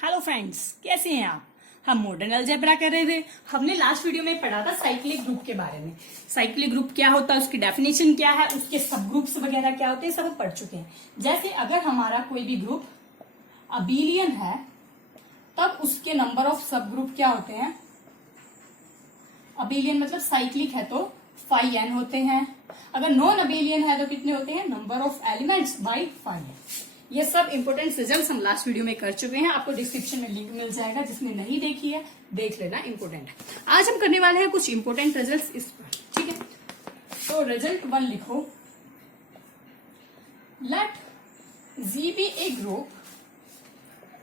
Hello friends, कैसे हैं आप। हम मॉडर्न अलजेब्रा कर रहे थे। हमने लास्ट वीडियो में पढ़ा था साइक्लिक ग्रुप के बारे में। साइक्लिक ग्रुप क्या होता है, उसकी डेफिनेशन क्या है, उसके सब ग्रुप्स वगैरह क्या होते हैं, सब हम पढ़ चुके हैं। जैसे अगर हमारा कोई भी ग्रुप अबिलियन है तब उसके नंबर ऑफ सब ग्रुप क्या होते हैं। अबिलियन मतलब साइक्लिक है तो 5n होते हैं। अगर नॉन अबिलियन है तो कितने होते हैं, नंबर ऑफ एलिमेंट्स बाई 5। ये सब इंपोर्टेंट रिजल्ट्स हम लास्ट वीडियो में कर चुके हैं। आपको डिस्क्रिप्शन में लिंक मिल जाएगा, जिसने नहीं देखी है देख लेना, इंपोर्टेंट है। आज हम करने वाले हैं कुछ इंपोर्टेंट रिजल्ट्स इस पर, ठीक है। तो रिजल्ट 1 लिखो, let G be a group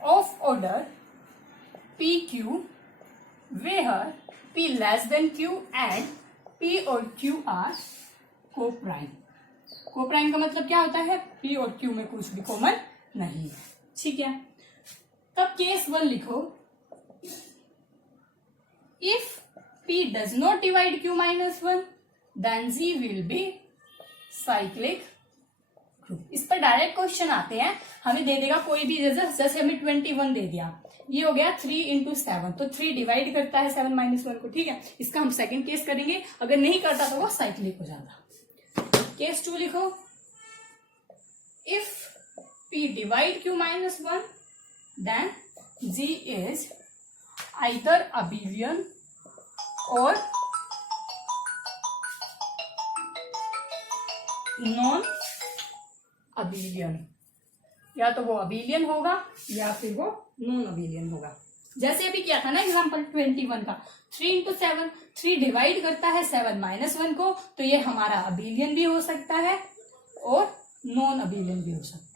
of order P Q where P less than Q and P और Q are co-prime। co-prime का मतलब क्या होता है, P और Q में कुछ भी कॉमन नहीं है, ठीक है। तब केस 1 लिखो, if P does not divide Q minus 1 then G will be cyclic group। इस पर डायरेक्ट क्वेश्चन आते हैं, हमें दे देगा कोई भी रिजल्ट। जैसे हमें 21 दे दिया, ये हो गया 3 into 7, तो 3 डिवाइड करता है 7 - 1 को, ठीक है। इसका हम सेकंड केस करेंगे, अगर नहीं करता तो वो साइक्लिक हो जाता। केस 2 लिखो, if P divide Q minus 1 then G is either abelian और नॉन अबिलियन। या तो वो अबिलियन होगा या फिर वो नॉन अबिलियन होगा। जैसे अभी किया था ना एग्जांपल 21 का, 3 into 7, 3 डिवाइड करता है 7 - 1 को, तो ये हमारा अबिलियन भी हो सकता है और नॉन अबिलियन भी हो सकता है।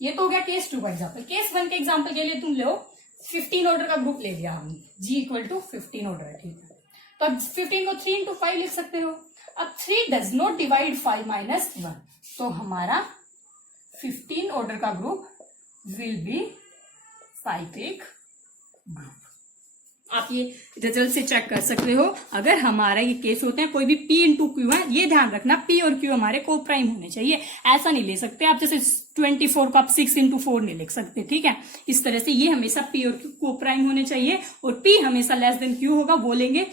ये तो हो गया केस 2 का एग्जाम्पल। केस 1 के एग्जाम्पल के लिए तुम लो 15 ऑर्डर का ग्रुप ले लिया हमने, G = 15 ऑर्डर है, ठीक है। तो अब 15 को 3 into 5 लिख सकते हो। अब 3 डज नॉट डिवाइड 5 - 1, तो हमारा 15 ऑर्डर का group will be cyclic group. आप ये रिजल्ट से चेक कर सकते हो। अगर हमारा ये केस होते हैं कोई भी P into Q है, ये ध्यान रखना P और Q हमारे को प्राइम होने चाहिए। ऐसा नहीं ले सकते आप, जैसे 24 का आप 6 into 4 नहीं लिख सकते, ठीक है। इस तरह से ये हमेशा P और Q को प्राइम होने चाहिए और P हमेशा लेस देन Q होगा, बोलेंगे।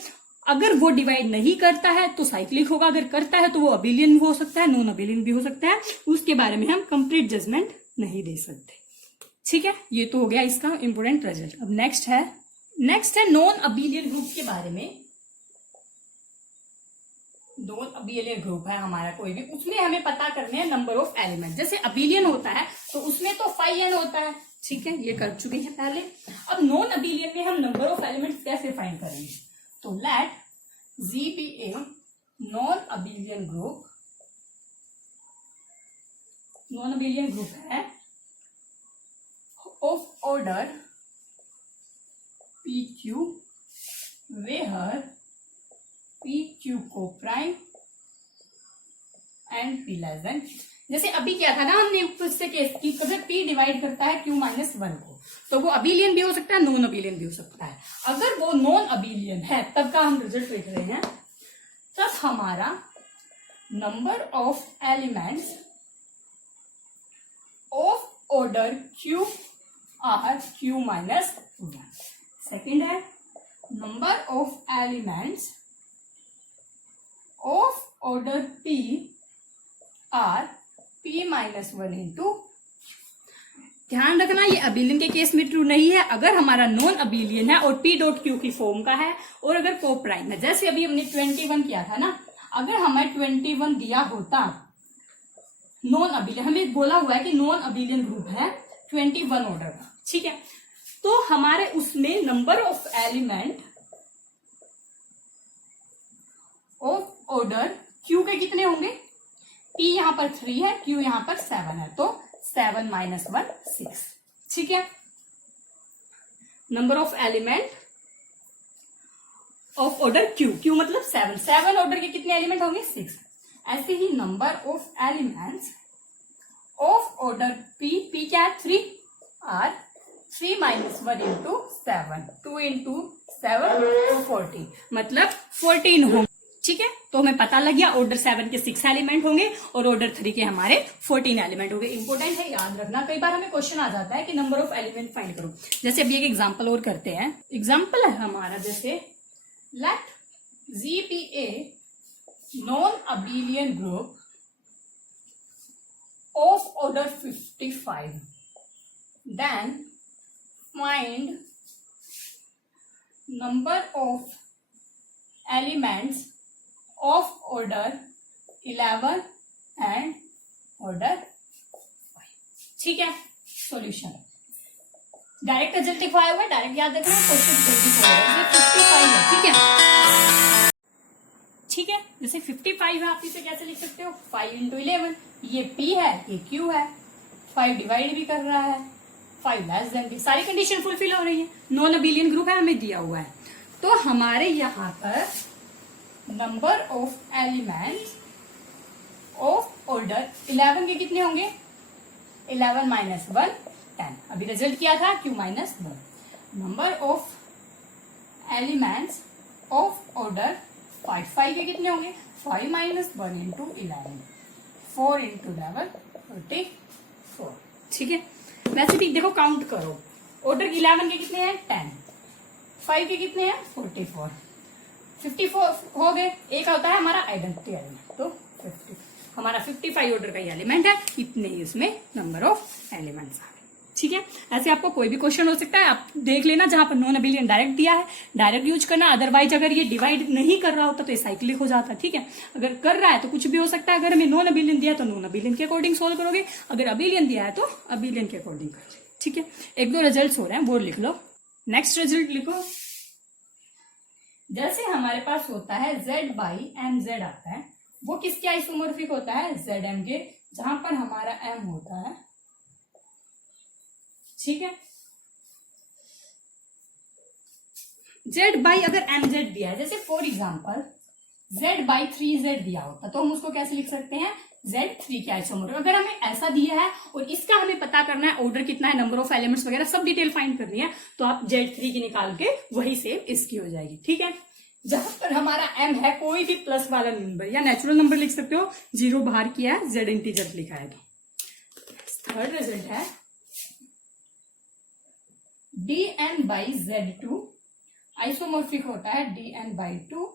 अगर वो डिवाइड नहीं करता है तो साइक्लिक होगा, अगर करता है तो वो अबिलियन भी हो सकता है, नॉन अबिलियन भी हो सकता है। उसके बारे में हम कंप्लीट जजमेंट नहीं दे सकते, ठीक है। ये तो हो गया इसका इंपोर्टेंट रिजल्ट। अब नेक्स्ट है नॉन अबिलियन ग्रुप के बारे में। नॉन अबिलियन ग्रुप है हमारा कोई भी, उसमें हमें पता करने हैं नंबर ऑफ एलिमेंट। जैसे अबिलियन होता है तो उसमें तो 5n होता है, ठीक है, ये कर चुके हैं पहले। अब नॉन अबिलियन में हम नंबर ऑफ एलिमेंट कैसे फाइंड करेंगे, तो let G be a non abelian group. Non abelian group है of order PQ where PQ को prime and P less than. जैसे अभी क्या था ना हमने उससे केस की, कभी P डिवाइड करता है Q - 1 को, तो वो अबिलियन भी हो सकता है, नॉन अबिलियन भी हो सकता है। अगर वो नॉन अबिलियन है तब का हम रिजल्ट देख रहे हैं। तब हमारा number of elements of order Q are Q - 1। Second है number of elements of order P are P - 1 into. ध्यान रखना ये अबिलियन के केस में ट्रू नहीं है। अगर हमारा नॉन अबिलियन है और P डॉट Q की फॉर्म का है और अगर को प्राइम है, जैसे अभी हमने 21 किया था ना, अगर हमें 21 दिया होता नॉन अबिलियन, हमें बोला हुआ है कि नॉन अबिलियन ग्रुप है 21 ऑर्डर का, ठीक है, तो हमारे उसमें number of element of order Q के कितने होंगे, P यहां पर 3 है, Q यहां पर 7 है, तो 7 - 1 6, ठीक है। Number of element of order Q मतलब 7 ऑर्डर के कितने एलिमेंट होंगे, 6। ऐसे ही number of elements of order P क्या है, 3 आर 3 - 1 इंटू 7, 2 into 7 14, मतलब 14 होंगे, ठीक है, तो हमें पता लग गया ऑर्डर 7 के 6 एलिमेंट होंगे और ऑर्डर 3 के हमारे 14 एलिमेंट होंगे। इंपॉर्टेंट है, याद रखना। कई बार हमें क्वेश्चन आ जाता है कि नंबर ऑफ एलिमेंट फाइंड करो। जैसे अभी एक एग्जांपल और करते हैं। एग्जांपल है हमारा, जैसे let Z be a non abelian group of order 55, then find number of elements of order 11 and order 5। ठीक है, सॉल्यूशन डायरेक्ट रिजल्ट लिखवाया हुआ है, डायरेक्ट याद रखना। क्वेश्चन 55 है, ठीक है। ठीक है, जैसे 55 है, आप इसे कैसे लिख सकते हो? 5 इंटू 11, ये P है, ये Q है, 5 डिवाइड भी कर रहा है, 5 लेस देन P, सारी कंडीशन फुलफिल हो रही है। नॉन अबेलियन ग्रुप है, हमें दिया हुआ है। तो हमारे यहाँ पर number of elements of order 11 के कितने होंगे? 11 माइनस 1 10। अभी रिजल्ट किया था Q minus 1। Number of elements of order 5 के कितने होंगे? 5 माइनस 1 इंटू 11, 4 इंटू 11 44। ठीक है, वैसे भी देखो काउंट करो, ऑर्डर 11 के कितने हैं? 10, 5 के कितने हैं? 44, 54 हो गए। एक होता है हमारा आइडेंटिटी एलिमेंट, तो 50 हमारा 55 ऑर्डर का एलिमेंट है। इतने ही इसमें नंबर ऑफ एलिमेंट्स आ गए। ठीक है, ऐसे आपको कोई भी क्वेश्चन हो सकता है, आप देख लेना। जहां पर नॉन अबेलियन डायरेक्ट दिया है, डायरेक्ट यूज करना। अदरवाइज अगर ये डिवाइड नहीं कर रहा होता तो ये साइक्लिक हो जाता। ठीक है, अगर कर रहा है तो कुछ भी हो सकता है। अगर हमें नॉन अबेलियन दिया है तो नॉन अबेलियन के अकॉर्डिंग सोल्व करोगे, अगर अबेलियन दिया है तो अबेलियन के अकॉर्डिंग करोगे। ठीक है, 1-2 रिजल्ट हो रहे हैं, वो लिख लो। नेक्स्ट रिजल्ट लिखो। जैसे हमारे पास होता है Z बाई MZ आता है, वो किसके आइसोमॉर्फिक होता है? ZM के, जहां पर हमारा M होता है। ठीक है, Z बाई अगर MZ दिया है, जैसे for example Z by 3Z दिया होता तो हम उसको कैसे लिख सकते हैं? Z3 के आइसोमॉर्फिक। अगर हमें ऐसा दिया है और इसका हमें पता करना है ऑर्डर कितना है, नंबर ऑफ एलिमेंट्स वगैरह सब डिटेल फाइंड करनी है, तो आप Z3 की निकाल के वही सेम इसकी हो जाएगी। ठीक है, जहां पर हमारा M है, कोई भी प्लस वाला नंबर या नेचुरल नंबर लिख सकते हो, 0 बाहर किया है, Z इंटीजर लिखा है। तो थर्ड रिजल्ट है DN बाई Z2 आइसोमॉर्फिक होता है DN बाई 2।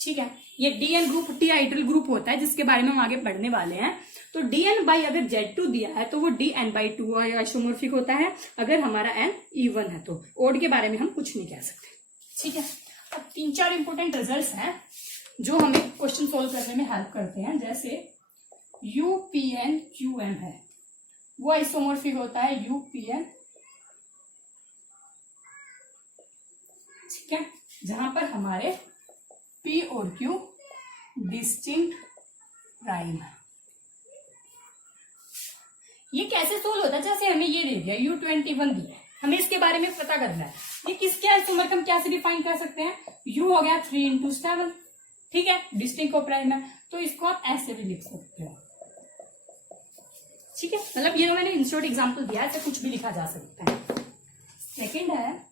ठीक है, ये DN group dihedral group होता है, जिसके बारे में हम आगे पढ़ने वाले हैं। तो DN बाई अगर Z2 दिया है तो वो DN बाई 2 आइसोमॉर्फिक होता है। अगर हमारा N इवन है तो ओड के बारे में हम कुछ नहीं कह सकते। ठीक है, अब 3-4 इंपोर्टेंट रिजल्ट्स हैं जो हमें क्वेश्चन सोल्व करने में हेल्प करते हैं। जैसे UPN QM है, वो आइसोमॉर्फिक होता है UPN। ठीक है, जहां पर हमारे P और Q डिस्टिंक्ट प्राइम है। ये कैसे सोल्व होता है? जैसे हमें ये दे दिया U21 दिया है, हमें इसके बारे में पता करना है ये किसके आइसोमर हम कैसे डिफाइन कर सकते हैं? U हो गया 3 इंटू 7। ठीक है, डिस्टिंक्ट को प्राइम है, तो इसको आप ऐसे भी लिख सकते हो। ठीक है, मतलब ये मैंने इंस्टोर्ट एग्जांपल दिया है, कुछ भी लिखा जा सकता है। सेकंड है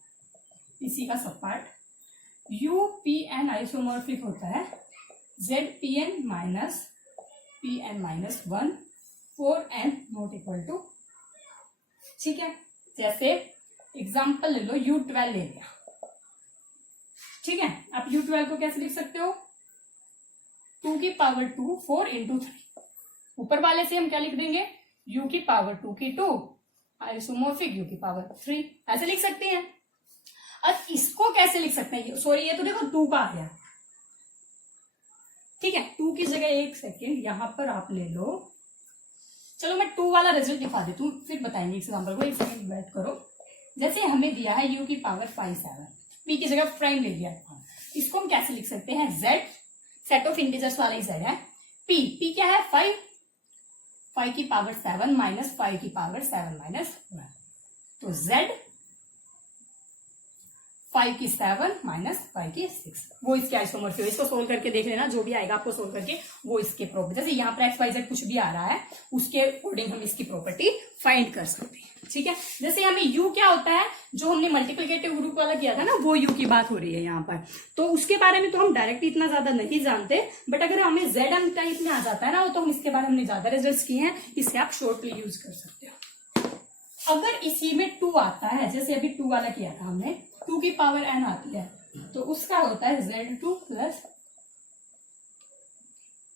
इसी का सब पार्ट, UPN आइसोमॉर्फिक होता है ZPN minus PN minus 1 4N not equal to. ठीक है, जैसे एग्जांपल ले लो, U12 ले लिया। ठीक है, आप U12 को कैसे लिख सकते हो? 2 की पावर 2 4 इंटू 3। ऊपर वाले से हम क्या लिख देंगे? U की पावर 2 की 2 आइसोमॉर्फिक U की पावर 3, ऐसे लिख सकते हैं। अब इसको कैसे लिख सकते हैं? सॉरी, ये तो देखो 2 का आ गया। ठीक है, 2 की जगह एक सेकेंड यहां पर आप ले लो। चलो मैं 2 वाला रिजल्ट दिखा देती हूँ, फिर बताएंगे एग्जाम्पल को। एक सेकेंड वेट करो। जैसे हमें दिया है U की पावर 5 7, P की जगह प्राइम ले लिया। इसको हम कैसे लिख सकते हैं? Z सेट ऑफ इंटीजर्स वाला ही Z है। P क्या है? 5 की पावर 7 माइनस 5 की पावर 7 माइनस 1, तो Z 5 की 7 माइनस 5 की 6, वो इसके आइसोमॉर्फिक है। इसको सोल्व करके देख लेना, जो भी आएगा आपको सोल्व करके वो इसके प्रॉपर्टी, जैसे यहाँ पर XYZ कुछ भी आ रहा है उसके अकॉर्डिंग हम इसकी प्रॉपर्टी फाइंड कर सकते हैं। ठीक है। जैसे हमें u क्या होता है, जो हमने मल्टीप्लिकेटिव ग्रुप वाला किया था ना, वो u की बात हो रही है यहाँ पर। तो उसके बारे में तो हम डायरेक्ट इतना ज्यादा नहीं जानते, बट अगर हमें zm टाइप में आ जाता है ना, तो हम इसके बारे में हमने ज्यादा रिजल्ट्स किए हैं, इसे आप शॉर्टली यूज कर सकते हो। अगर इसी में 2 आता है, जैसे अभी 2 वाला किया था हमने, 2 की पावर n आती है, तो उसका होता है z2 प्लस,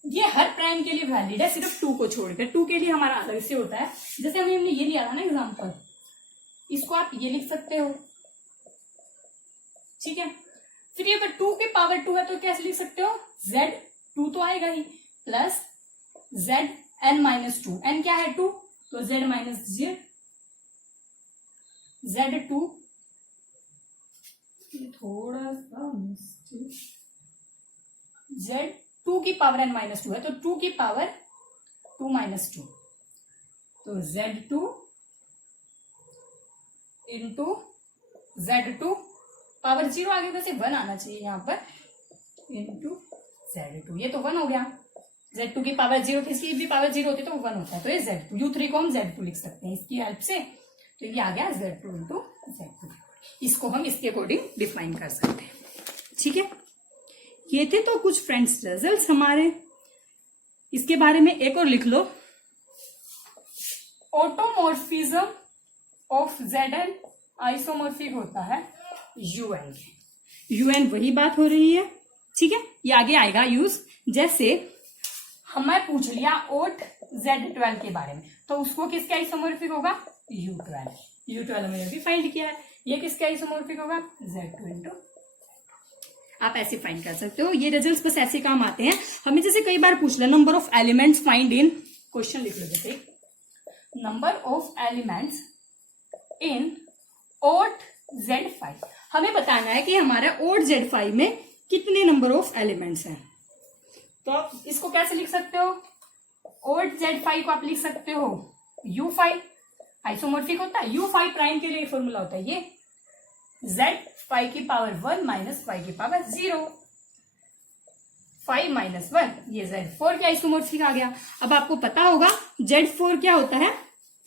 ये हर प्राइम के लिए वैलिड है, सिर्फ 2 को छोड़कर। 2 के लिए हमारा अलग से होता है। जैसे हमने ये लिया था ना एग्जांपल, इसको आप ये लिख सकते हो, ठीक है। फिर ये अगर 2 की पावर 2 है तो कैसे लिख सकते हो, z2 तो आएगा ही, प्लस zn माइनस 2, n क्या है 2, तो z माइनस z2, थोड़ा सा z2 की पावर n माइनस 2 है, तो 2 की पावर 2 माइनस 2, तो z2 इंटू z2 पावर 0 आगे वैसे 1 आना चाहिए यहाँ पर, इंटू z2, ये तो 1 हो गया। z2 की पावर 0, किसकी भी पावर 0 होती है तो वो 1 होता है, तो ये z2, u3 को हम z2 लिख सकते हैं इसकी हेल्प से, तो ये आ गया z2 इंटू z2। इसको हम इसके अकॉर्डिंग डिफाइन कर सकते हैं, ठीक है। ये थे तो कुछ फ्रेंड्स रिजल्ट्स हमारे। इसके बारे में एक और लिख लो, ऑटोमॉर्फिज्म ऑफ Zn आइसोमॉर्फिक होता है UN। UN वही बात हो रही है, ठीक है। ये आगे आएगा यूज, जैसे हमें पूछ लिया ओट Z12 के बारे में, तो उसको किसके आइसोमॉर्फिक होगा, U12। U12 हमने अभी फाइंड किया है, ये किसके आइसोमॉर्फिक होगा, Z2 इंटू। आप ऐसे फाइंड कर सकते हो, ये रिजल्ट्स बस ऐसे काम आते हैं। हमें जैसे कई बार पूछ लिया number of elements find in, question लिख लो जैसे number of elements in aut Z5, हमें बताना है कि हमारा ओट Z5 में कितने नंबर ऑफ एलिमेंट्स हैं। तो आप इसको कैसे लिख सकते हो, ओट Z5 को आप लिख सकते हो U5, आइसोमॉर्फिक होता है, U5 प्राइम के लिए फॉर्मूला होता है ये Z5 की पावर 1 माइनस 5 की पावर 0, 5 माइनस 1, ये Z4 के आइसोमॉर्फिक आ गया। अब आपको पता होगा Z4 क्या होता है,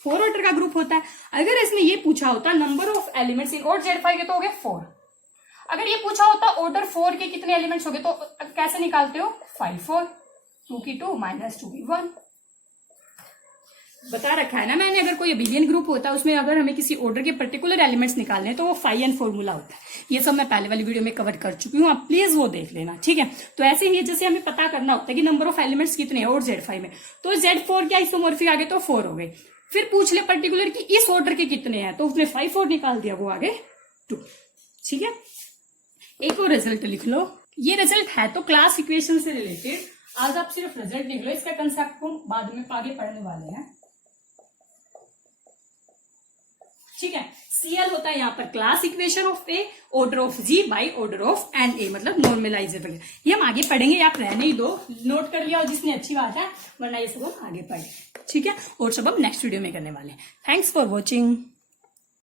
4 ऑर्डर का ग्रुप होता है। अगर इसमें ये पूछा होता number of elements in order Z5 के, तो हो गए 4। अगर ये पूछा होता ऑर्डर 4 के कितने एलिमेंट्स हो गए, तो कैसे निकालते हो, 5 4, 2 की 2 माइनस 2 की 1, बता रखा है ना मैंने। अगर कोई अबिलियन ग्रुप होता है, उसमें अगर हमें किसी ऑर्डर के पर्टिकुलर एलिमेंट्स निकालने हैं, तो वो 5n फॉर्मूला होता है। ये सब मैं पहले वाली वीडियो में कवर कर चुकी हूँ, आप प्लीज वो देख लेना, ठीक है। तो ऐसे ही जैसे हमें पता करना होता है कि नंबर ऑफ एलिमेंट्स कितने हैं और Z5 में, तो Z4 के आइसोमॉर्फिक आगे तो 4 हो गए। फिर पूछ ले पर्टिकुलर कि इस ऑर्डर के कितने हैं, तो उसने 5 4 निकाल दिया, वो आगे 2, ठीक है। एक और रिजल्ट लिख लो, ये रिजल्ट है तो क्लास इक्वेशन से रिलेटेड, आज आप सिर्फ रिजल्ट लिख लो, इसका कंसेप्ट को बाद में आगे पढ़ने वाले हैं, ठीक है। CL होता है यहाँ पर class equation of A, order of G by order of NA, मतलब नॉर्मलाइजेबल। ये हम आगे पढ़ेंगे, आप रहने ही दो, नोट कर लिया और जिसने अच्छी बात है, वरना ये सब हम आगे पढ़े, ठीक है। और सब हम नेक्स्ट वीडियो में करने वाले हैं। Thanks for watching.